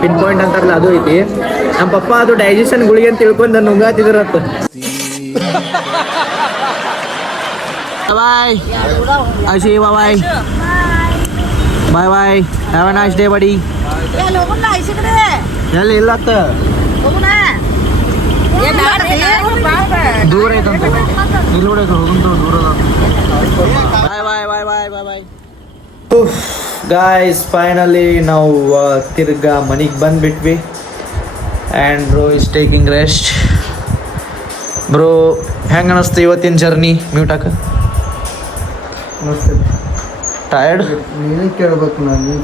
ಪಿನ್ ಪಾಯಿಂಟ್ ಅಂತಾರಲ್ಲ ಅದು ಐತಿ ನಮ್ಮ ಪಪ್ಪ ಅದು ಡೈಜೆಷನ್ ಗುಳಿಗೆ ಅಂತ ತಿಳ್ಕೊಂಡು ನಾನು ನುಂಗಾತಿದ್ರತ್ತ bye Aishi bye bye bye have a nice day buddy ಎಲ್ಲಿ ಇಲ್ಲತ್ತ ದೂರ ಐತಂತ ಇಲ್ಲಿ ಹೋಗಂತ ದೂರ ಬಾಯ್ bye bye bye bye bye guys finally ನಾವು ತಿರ್ಗಾ ಮನೆಗೆ ಬಂದ್ಬಿಟ್ವಿ and bro is taking rest bro ಹೆಂಗೆ ಅನ್ನಿಸ್ತು ಇವತ್ತಿನ ಜರ್ನಿ ಮ್ಯೂಟಾಕ ಟಯರ್ಡ್ ನೀನು ಕೇಳ್ಬೇಕು ನಾನು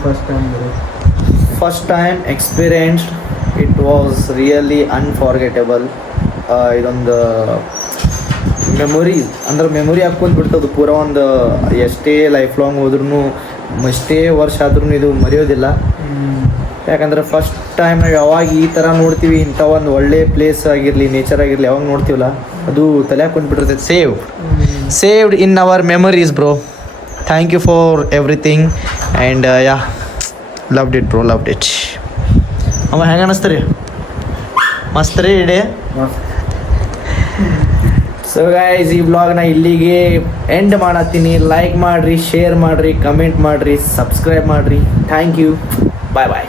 first time experienced it was really unforgettable ಇದೊಂದು ಮೆಮೊರಿ ಅಂದ್ರೆ ಮೆಮೊರಿ ಹಾಕ್ಕೊಂಡು ಬಿಡ್ತದೆ ಪೂರ ಒಂದು ಎಷ್ಟೇ ಲೈಫ್ ಲಾಂಗ್ ಹೋದ್ರೂ ಎಷ್ಟೇ ವರ್ಷ ಆದ್ರೂ ಇದು ಮರೆಯೋದಿಲ್ಲ ಯಾಕಂದ್ರೆ ಫಸ್ಟ್ ಟೈಮ್ ನಾವು ಯಾವಾಗ ಈ ಥರ ನೋಡ್ತೀವಿ ಇಂಥ ಒಂದು ಒಳ್ಳೆ ಪ್ಲೇಸ್ ಆಗಿರಲಿ ನೇಚರ್ ಆಗಿರಲಿ ಯಾವಾಗ ನೋಡ್ತೀವಲ್ಲ ಅದು ತಲೆ ಹಾಕೊಂಡು ಬಿಟ್ಟಿರ್ತೈತೆ saved in our memories bro thank you for everything and yeah loved it bro loved it ಅವ ಹೆಂಗೆ ಅನ್ನಿಸ್ತೀರಿ ಮಸ್ತ್ ರೀ ಡೇ ಸೊ ಗೈಸ್ ಈ ಬ್ಲಾಗ್ನ ಇಲ್ಲಿಗೆ ಎಂಡ್ ಮಾಡತ್ತೀನಿ ಲೈಕ್ ಮಾಡಿರಿ ಶೇರ್ ಮಾಡಿರಿ ಕಮೆಂಟ್ ಮಾಡಿರಿ ಸಬ್ಸ್ಕ್ರೈಬ್ ಮಾಡಿರಿ ಥ್ಯಾಂಕ್ ಯು ಬಾಯ್ ಬಾಯ್